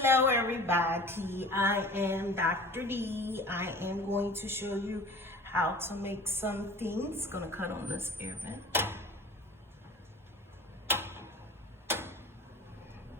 Hello everybody, I am Dr. D. I am going to show you how to make some things. Gonna cut on this air vent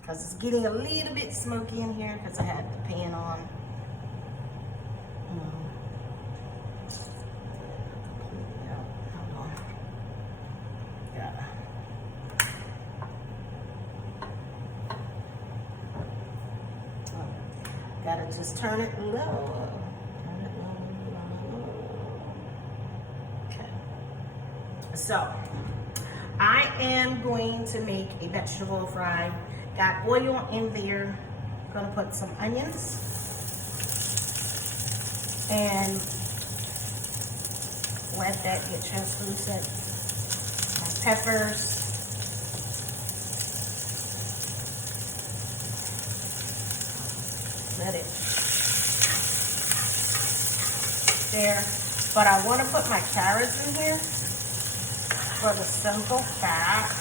because it's getting a little bit smoky in here because I had the pan on. Gotta just turn it low. Okay. So, I am going to make a vegetable fry. Got oil in there. Gonna put some onions and let that get translucent. My peppers. Let it there, but I want to put my carrots in here for the simple fact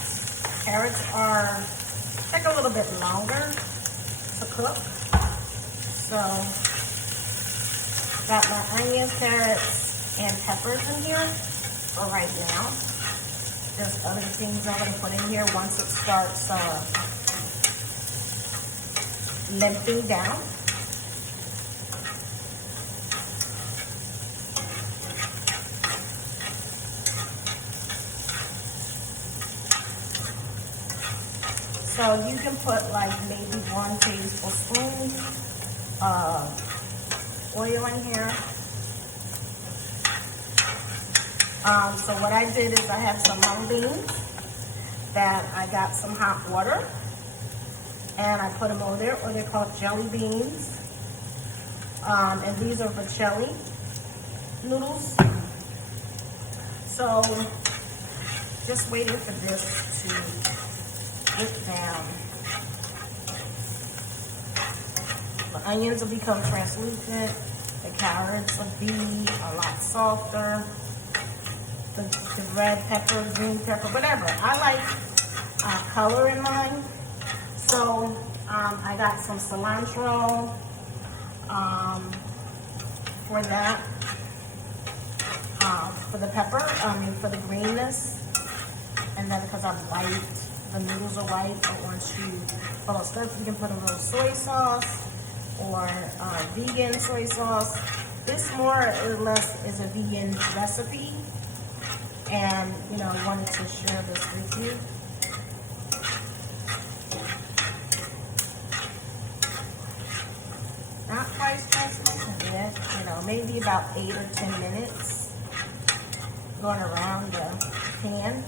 carrots take a little bit longer to cook. So got my onions, carrots, and peppers in here for right now. There's other things I'm going to put in here once it starts limping down. So you can put like maybe 1 tablespoon oil in here. So what I did is I have some mung beans that I got some hot water and I put them over there, or they're called jelly beans. And these are vermicelli noodles. So just waiting for this to get down. The onions will become translucent. The carrots will be a lot softer. The red pepper, green pepper, whatever. I like color in mine. So I got some cilantro for that. For the pepper, for the greenness. And then because I'm white, the noodles are white, but once you put on stuff, you can put a little soy sauce or vegan soy sauce. This more or less is a vegan recipe, and I wanted to share this with you. Not quite translucent yet, maybe about 8 or 10 minutes going around the pan.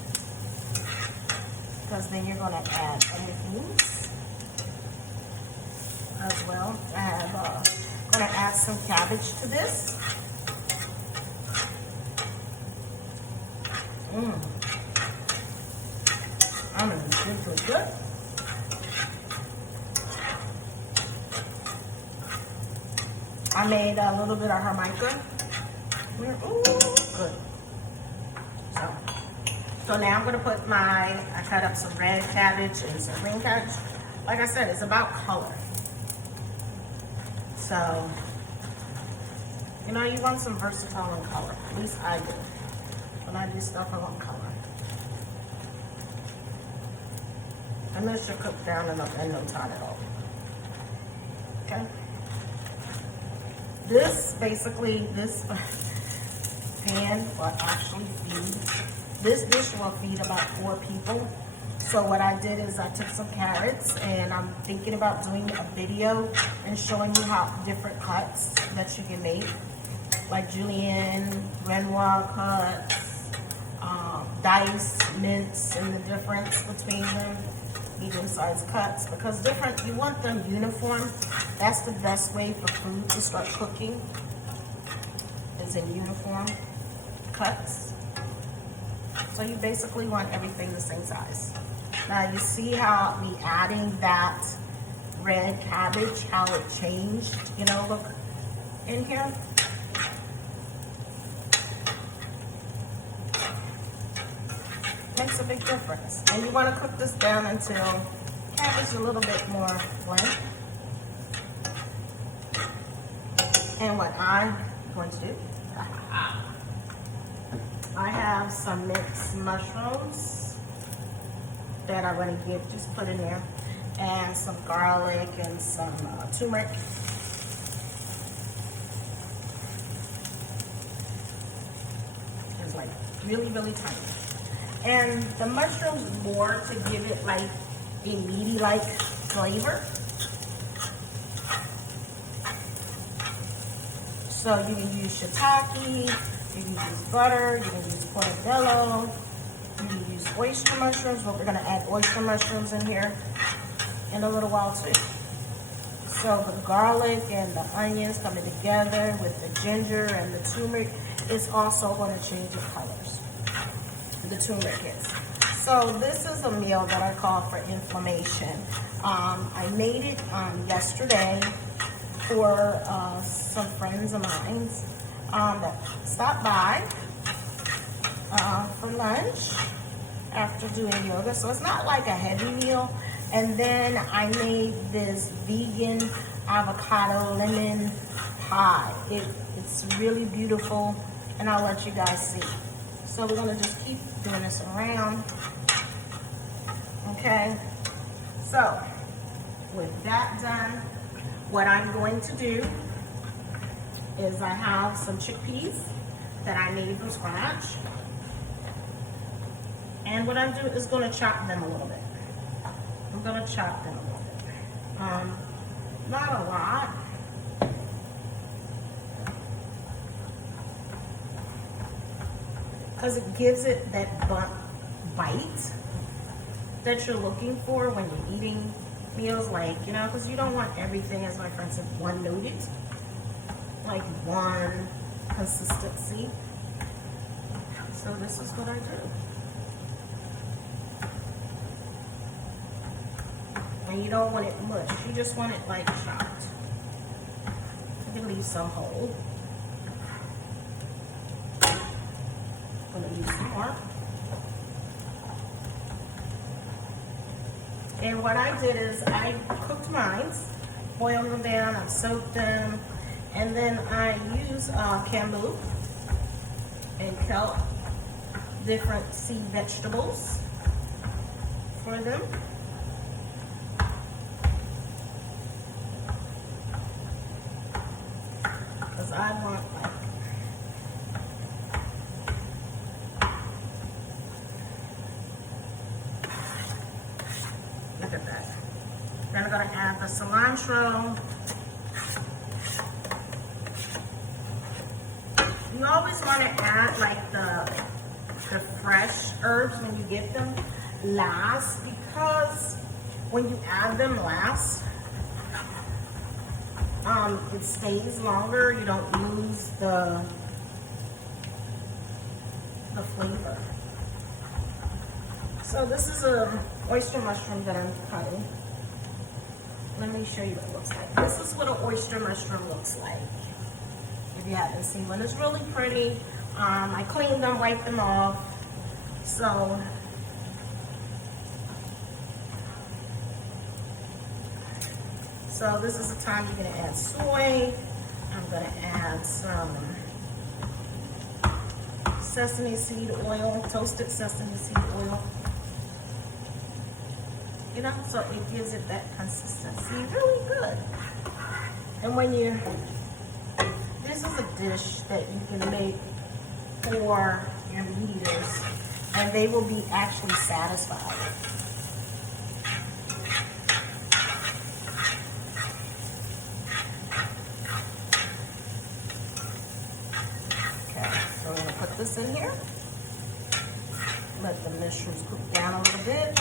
Because then you're going to add other things as well. I'm going to add some cabbage to this. I mean, this is good. I made a little bit of Jamaica. Good. So now I'm going to put I cut up some red cabbage and some green cabbage. Like I said, it's about color. So, you want some versatile in color. At least I do. When I do stuff, I want color. And this should cook down in no time at all. Okay? This pan will actually feed. This dish will feed about 4 people. So what I did is I took some carrots, and I'm thinking about doing a video and showing you how different cuts that you can make, like julienne, Renoir cuts, diced mince, and the difference between them, medium-sized cuts, because you want them uniform. That's the best way for food to start cooking, is in uniform cuts. So you basically want everything the same size. Now you see how me adding that red cabbage, how it changed, look in here. Makes a big difference. And you want to cook this down until cabbage is a little bit more blank. And what I'm going to do, I have some mixed mushrooms that I'm going to just put in there, and some garlic and some turmeric. It's like really, really tiny. And the mushrooms more to give it like a meaty-like flavor. So you can use shiitake, you can use butter, you can use portobello, you can use oyster mushrooms, but we're gonna add oyster mushrooms in here in a little while too. So the garlic and the onions coming together with the ginger and the turmeric is also gonna change the colors. The turmeric is. So this is a meal that I call for inflammation. I made it yesterday for some friends of mine that stopped by for lunch after doing yoga. So it's not like a heavy meal. And then I made this vegan avocado lemon pie. It's really beautiful, and I'll let you guys see. So we're gonna just keep doing this around. Okay, so with that done, what I'm going to do is I have some chickpeas that I made from scratch. And what I'm doing is going to chop them a little bit. I'm going to chop them a little bit. Not a lot. Because it gives it that bite that you're looking for when you're eating meals, like, you know, because you don't want everything, as my friend said, one noted, like one consistency. So this is what I do. And you don't want it mush, you just want it like chopped. You can leave some whole. I'm gonna use some more. And what I did is I cooked mine, boiled them down, I soaked them, and then I use kambu and kelp, different sea vegetables for them. Because I want like, look at that. Then I'm gonna add the cilantro. You always want to add like the fresh herbs when you get them last, because when you add them last, it stays longer. You don't lose the flavor. So this is a oyster mushroom that I'm cutting. Let me show you what it looks like. This is what an oyster mushroom looks like. If you haven't seen one, it's really pretty. I cleaned them, wiped them off. So this is the time you're gonna add soy. I'm gonna add some sesame seed oil, toasted sesame seed oil. You know, so it gives it that consistency really good. And when you, this is a dish that you can make for your meat eaters, and they will be actually satisfied. Okay, so we're gonna put this in here. Let the mushrooms cook down a little bit,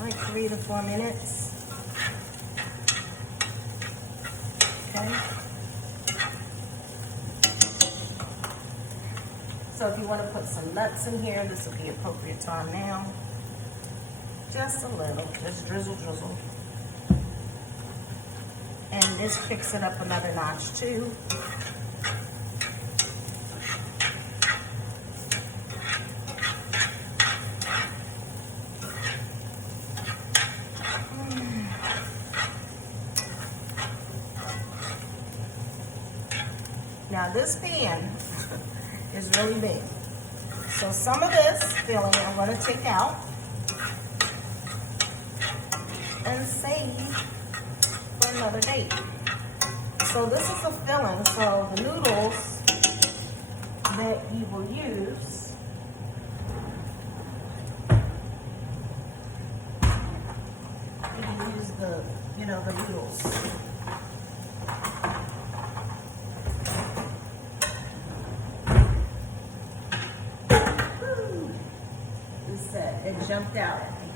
like 3 to 4 minutes. Okay. So if you want to put some nuts in here, this would be appropriate time now. Just a little, just drizzle, drizzle. And this picks it up another notch too. Now this pan is really big. So some of this filling I'm going to take out and save for another date. So this is the filling. So the noodles that you will use, you use the, you know, the noodles. It jumped out at me.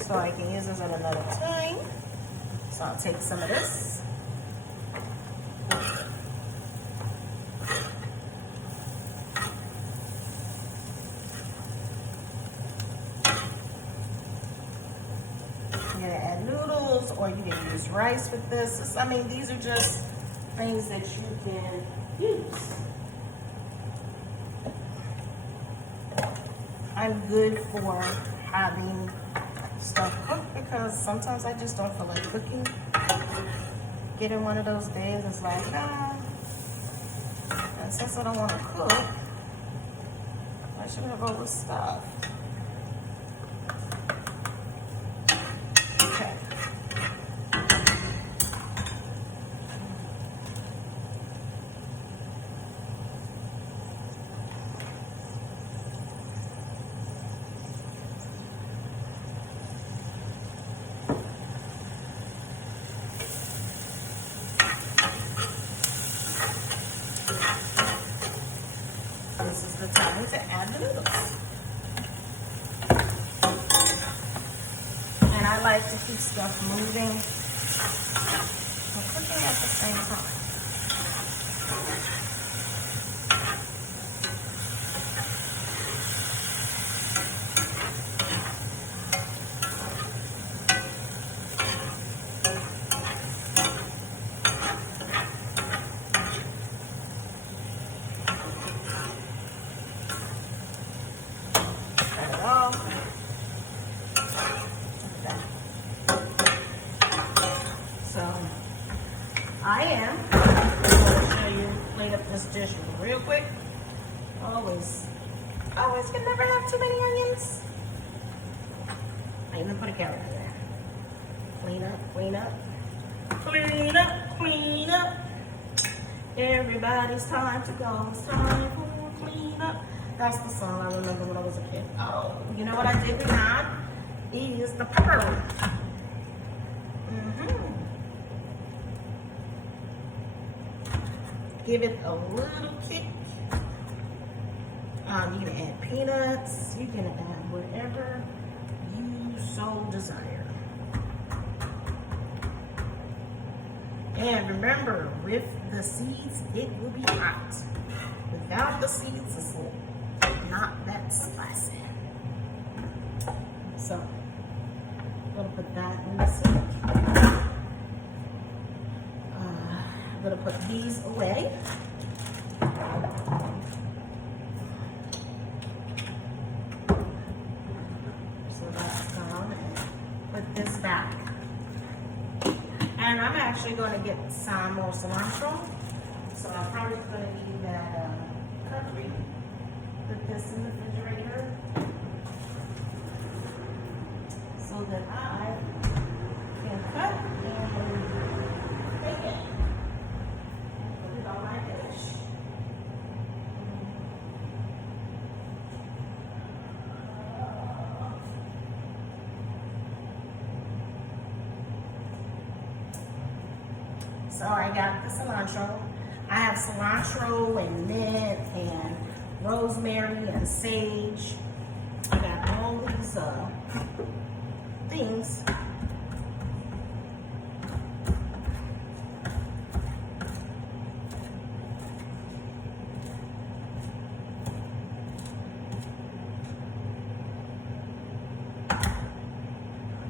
So I can use this at another time. So I'll take some of this. You're gonna add noodles, or you can use rice with this. I mean, these are just things that you can use. I'm good for having stuff cooked because sometimes I just don't feel like cooking. Getting one of those days, it's like, nah. And since I don't want to cook, I should have all this stuff. Okay. This is the time to add the noodles. And I like to keep stuff moving and cooking at the same time. I am going to show you, plate up this dish real quick. Always can never have too many onions. I even put a carrot in there. Clean up, clean up, clean up, clean up. Everybody's time to go. It's time for clean up. That's the song I remember when I was a kid. Oh, you know what I did not? Is the pepper. Give it a little kick. You can add peanuts. You can add whatever you so desire. And remember, with the seeds, it will be hot. Without the seeds, it's not that spicy. So, I'm going to put that in the sink. I'm going to put these away. So that's gone. And put this back. And I'm actually going to get some more cilantro. So I'm probably going to need that country. Put this in the refrigerator. So that I can cut and bake it. Put it on my dish. So I got the cilantro. I have cilantro and mint and rosemary and sage. I got all these things.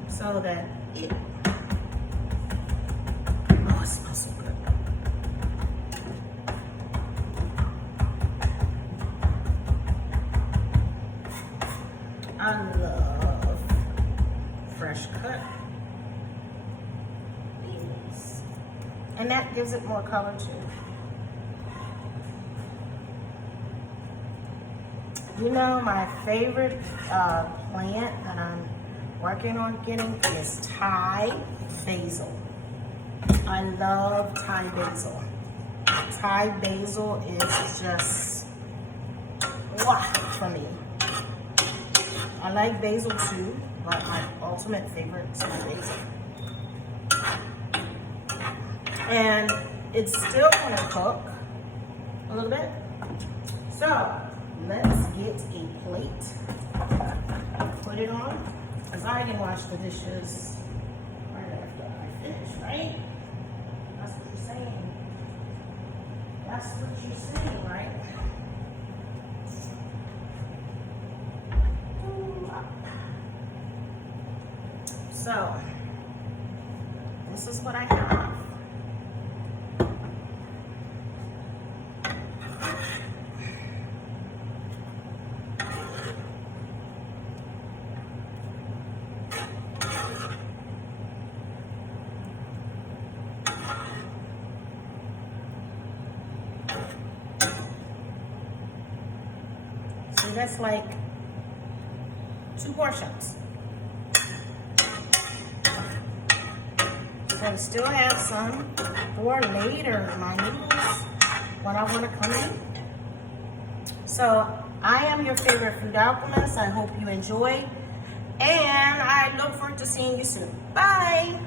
So that it, oh, it smells so good. I love fresh cut beans. And that gives it more color too. You know, my favorite plant that I'm working on getting is Thai basil. I love Thai basil. Thai basil is just wow for me. I like basil too, but my ultimate favorite is my basil. And it's still gonna cook a little bit. So let's get a plate, put it on, because I didn't wash the dishes right after I finished, right? That's what you're saying. That's what you're saying, right? So, this is what I have. So that's like 2 portions. So I still have some for later, my noodles, when I want to come in. So I am your favorite food alchemist. I hope you enjoy, and I look forward to seeing you soon. Bye.